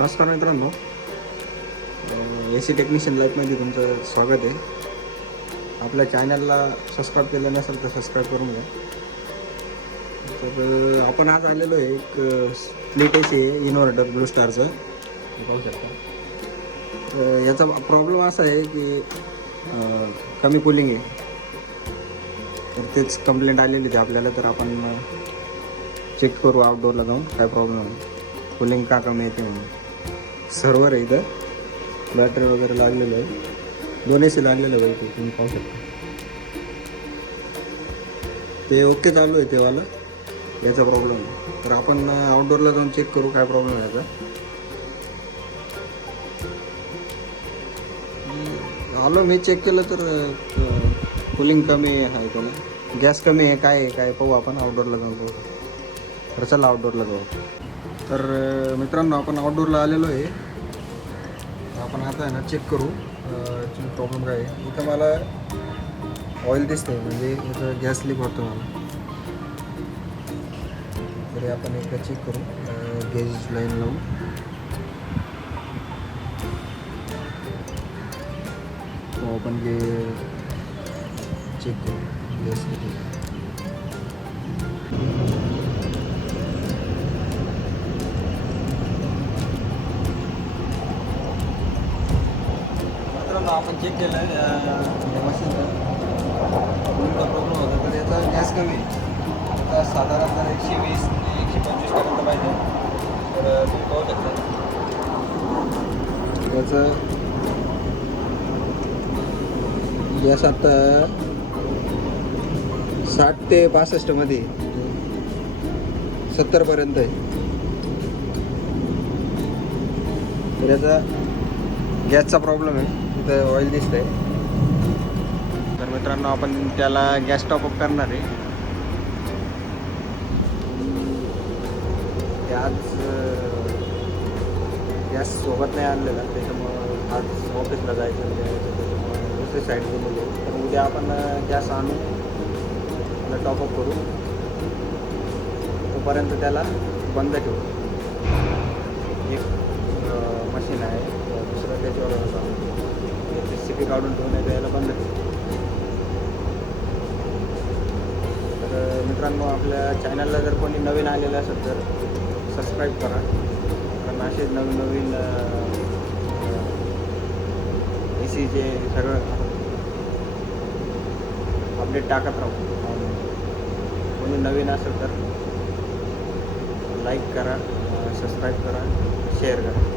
नमस्कार मित्रांनो, ए C technician लाईफमध्ये तुमचं स्वागत आहे. आपल्या चॅनलला सबस्क्राईब केलं नसेल तर सबस्क्राईब करून घ्या. तर आपण आज आलेलो आहे एक स्प्लिट ए सी आहे इन्व्हर्टर ब्लू स्टारचं, पाहू शकता. तर याचा प्रॉब्लेम असा आहे की कमी कूलिंग आहे. तर तेच कंप्लेंट आलेली होती आपल्याला. तर आपण चेक करू आउटडोअरला जाऊन काय प्रॉब्लेम आहे, कूलिंग का कमी येते म्हणून. सर्वर आहे इथं, बॅटरी वगैरे लागलेलं आहे, 2 AC लागलेलं आहे तुम्ही पाहू शकता. ते ओके चालू आहे तेव्हाला, याचा प्रॉब्लेम आहे. तर आपण आउटडोअरला जाऊन चेक करू काय प्रॉब्लेम आहे याचा. आलो मी चेक केलं तर कूलिंग कमी आहे, त्याला गॅस कमी आहे. काय पाहू आपण आउटडोअरला जाऊन पाहू. तर चला आउटडोअरला जाऊ. तर मित्रांनो, आपण आउटडोअरला आलेलो आहे. आपण आता आहे ना चेक करू प्रॉब्लेम काय आहे. इथं मला ऑइल दिसतंय, म्हणजे इथं गॅस लीक होतं मला. तरी आपण एकदा चेक करू गेज लाईन लावून. तो आपण चेक करू गॅस लीक. आपण चेक केलं आहे मशीनचा प्रॉब्लेम होता. तर याचा गॅस कमी आहे. आता साधारणतः 120 ते 125 पर्यंत पाहिजे. तर तुम्ही पाहू शकता याचं गॅस आता 60 ते 65 मध्ये 70 पर्यंत आहे. तर याचा गॅसचा प्रॉब्लेम आहे. इथं ऑइल दिसतंय. तर मित्रांनो, आपण त्याला गॅस टॉपअप करणार आहे. आज गॅस सोबत नाही आणलेला, त्याच्यामुळं आज ऑफिसला जायचं, त्याच्यामुळे दुसरी साईड गेलेली आहे. तर उद्या आपण गॅस आणू, त्याला टॉपअप करू. तोपर्यंत त्याला बंद ठेवू. एक मशीन आहे, दुसरं त्याच्यावर सीपी काढून ठेवून याला बंद ठेवू. तर मित्रांनो, आपल्या चॅनलला जर कोणी नवीन आलेलं असेल तर सबस्क्राईब करा, कारण असे नवीन ए सीचे सगळं अपडेट टाकत राहू. कोणी नवीन असेल तर लाईक करा, सबस्क्राईब करा, शेअर करा.